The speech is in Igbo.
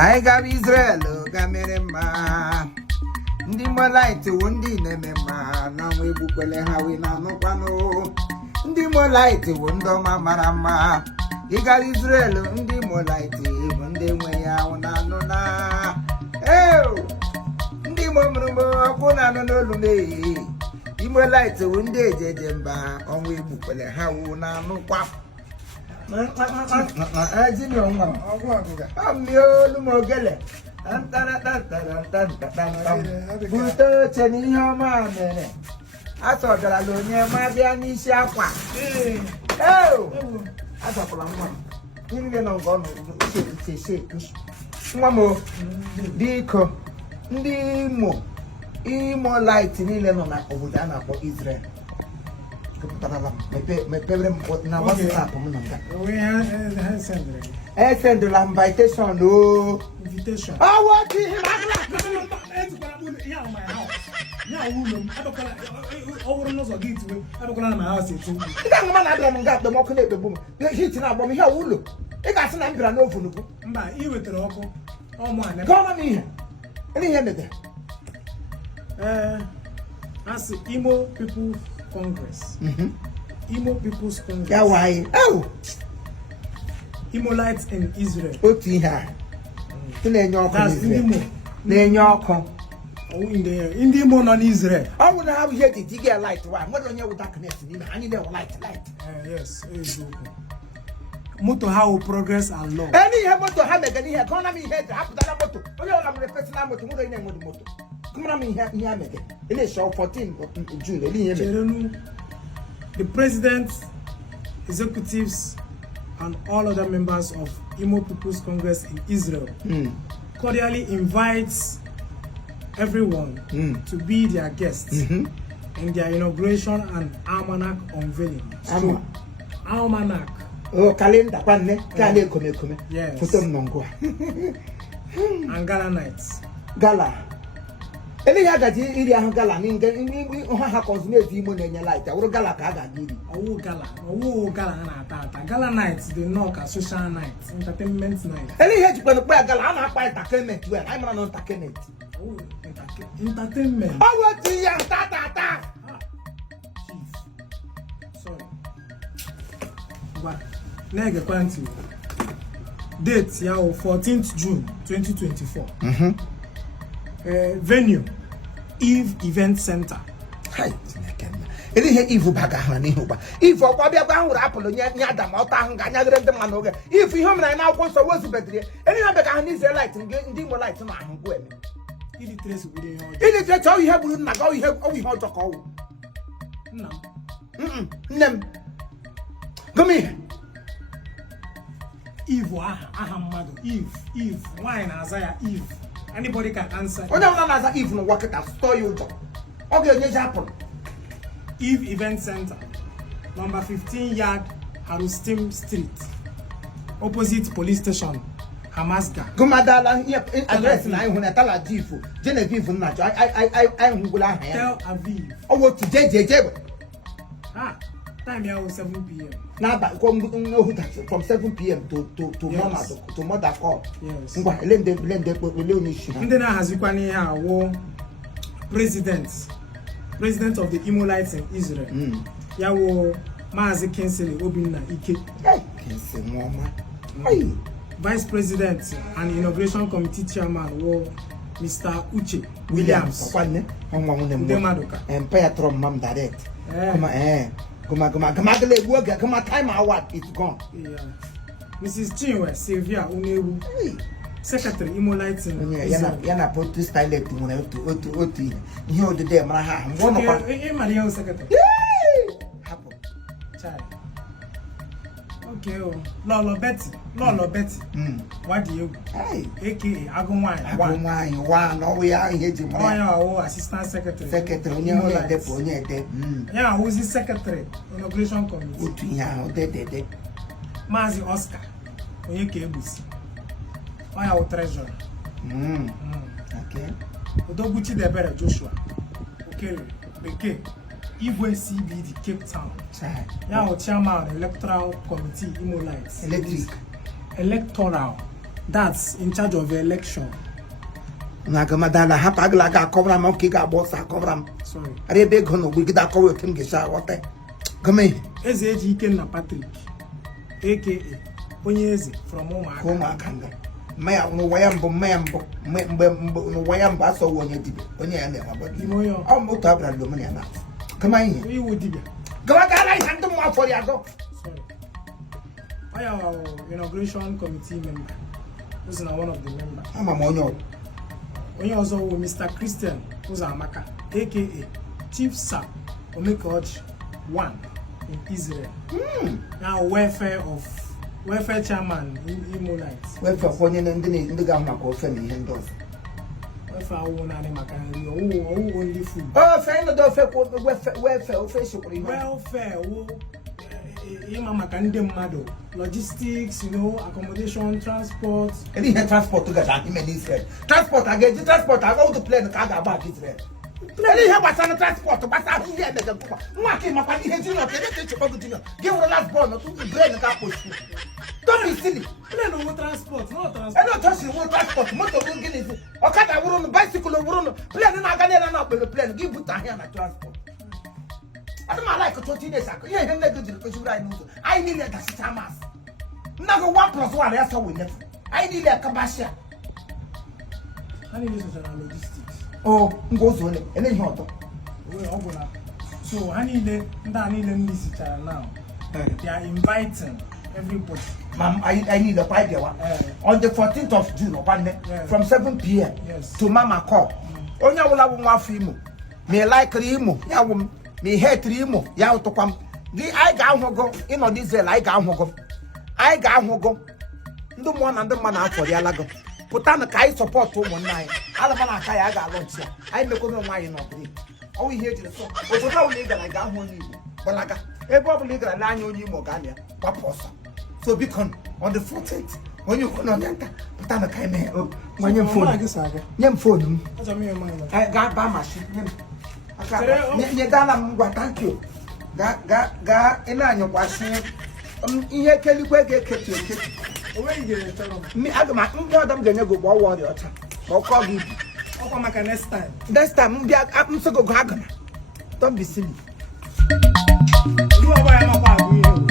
I got Israel, Gamerema. Ndi Molite, Wundi Nemema, Nawe Bukele Hawi Nanopano. Ndi Molite, Wundo Marama. I got Israel, Ndi Molite, Wundi Waya, Nana. Oh, Ndi Momrumo, Punano Lule. Imolite, Wundi Jemba, Onwe Bukele Hawi Nanopano. I didn't know. I'm your Lumogele. Buto Cheni Homa. I thought that I don't know my Bianisha. Oh, I thought for one. You know, one more. Dico, Imo light in Illinois over Dana for Israel. My parents now what's happening? We have sent the invitation. No invitation. I want to my house. Now, I don't over knows or get to I don't go to my house. I don't got the mock the boom. They're hitting up on me. How will look? They got some number no for by you with the local. Oh, my. Come on here. Any end there. That's the Imo people. Congress. Imo People's Congress. Yeah, why? Oh, Imolites in Israel. What do you have? That's Indimo. Oh, in the Imo non Israel. I would have yet to get light. What on your darkness? I need a light. Yes, Moto how progress and law. Any moto have any economy head after that moto. Oh, I'm requesting a moto. In a show 14 June. The president, executives, and all other members of Imo People's Congress in Israel cordially invites everyone to be their guests in their inauguration and almanac unveiling. So, almanac. Oh, calendar, yes. And gala nights. Gala. Any other area gala in ha consume Imo light. Or gala kaga gidi. Oh gala nights, the knock social nights, entertainment night. Any hedge when gala I'm quite entertainment where I'm not entertainment. Oh entertainment. Oh what ta. Chief. Sorry. What? Nega kwanti. Date ya 14th June 2024. Venue Eve Event Center. Hi, Eve Eve Bagahani. If for what about Apple, Yadam, Otanga, if you have now wants to was better, any other can is a light and getting dim lights on my way. It is all you have, not all you have, all you want to call. No. Come here. Eve, Eve, wine, Isaiah, Eve. Anybody can answer. Oh, no, as Eve no work at store you job. Okay, yes, happen. Eve Event Center, number 15 Yard, Harustim Street, opposite police station, Hamaska. Gumadala, address line when I tell a chief, Genevieve, I'm Gula. Tell Aviv. Oh, what to JJ? Ah. Time here 7 p.m. Now, but from 7 p.m. to Mama to Mother call. Yes. And then I has president of the Imolites in Israel. Yawo Maazi Kensele Obinna Ike. Vice President and Inauguration Committee Chairman Mr. Uche Williams. Empire from Mam Direct. Come time award it's gone. Yeah. Mrs. Chinwe Sylvia Unewu. Secretary Imolites in Yana put this style to you the day Maraha. One secretary. Happen. Child. Okay, Lolo Betty. What do you? Hey, aka Agumai. One, oh, we are here. Oh, assistant secretary. Secretary, yeah, who's the secretary? Inauguration committee. Yeah, they. Mazi Oscar. Oyeke Ebusi. Oh, treasurer. Okay. Odoguchi Debere Joshua. Okay, Beke. Igwe CBD Cape Town. Yeah, chairman electoral committee Imolites. Electoral. that's in charge of the election. Nagamadala hapaglaga cobram kiga bossa cobram. Sorry. Arebe gono we get call him gesha what. Come in. Eze Ikenna Patrick, aka Onyeze from Omakanda. Maya no wayambo mayambo no wayamba so wonye dibe. Onye ane mabodi. Imoyo. Oh mutabra lo money na. Come in. We would dibe. Go I hand them more for you go. Sorry. I am our inauguration committee member. This is one of the members. I'm a monyo. Onye also Mr. Christian Uzamaka, aka Chief Sir Omekoch 1 in Israel. Now welfare chairman in Imo Lights. Welfare for you in the government of family handles. Welfare only food. Oh, find the welfare official. Welfare logistics, accommodation, transport. Any transport to get transport, I get the transport, I go to play the car about Israel. Any help us on the transport, but I don't get the marking my party. Give the last born to the brain and car push. Don't be silly. Plane no transport, no transport. I don't touch the transport, motor will get it. Or cut I run the bicycle or run plane and I can not the plane, give it a hand at transport. I don't like 20 days ago. Yeah, I need a Tamas. Now 1 + 1, that's how we left. I need a Kabasha. I need logistics. Oh, goes on it. And then you so I need this now. They are inviting everybody. Ma'am, I need a pie on the 14th of June from 7 p.m. Yes. To Mama Call. Only will have one film. Me like Rimo, Yawum, me hate Rimo, Yaw to come. The I go in on this, I go. I go. No one and the man out for the Alago. Put on the Kai support to 1 night. Alamana Kai, I got lunch. I make no wine of it. Oh, we hear to the song. But for how legal I got one, but like a probably legal and I know you Mogania, Paposa. So become on the 14th when you come on enter, put on the Kai man. When you phone, young phone. I got by my ship. Thank you. Ga in your washing. Here, Kelly, where get me, I got going to go war the other. Or call you. Okay, next time. Next time, I'm so go. Don't be silly. You are